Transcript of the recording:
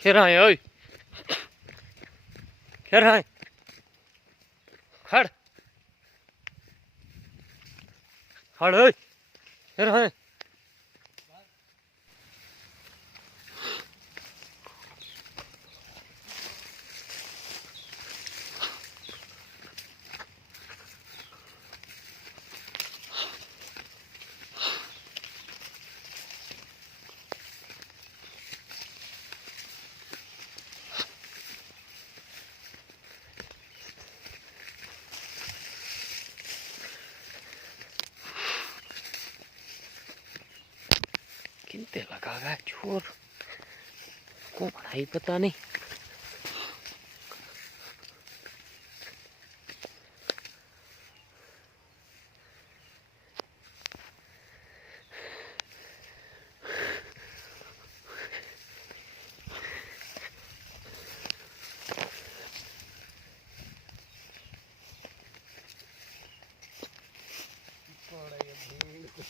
खेरा है ओए खेरा है खड़ खड़ ओए खेरा है किनते लगागा चोर कौन है पता नहीं।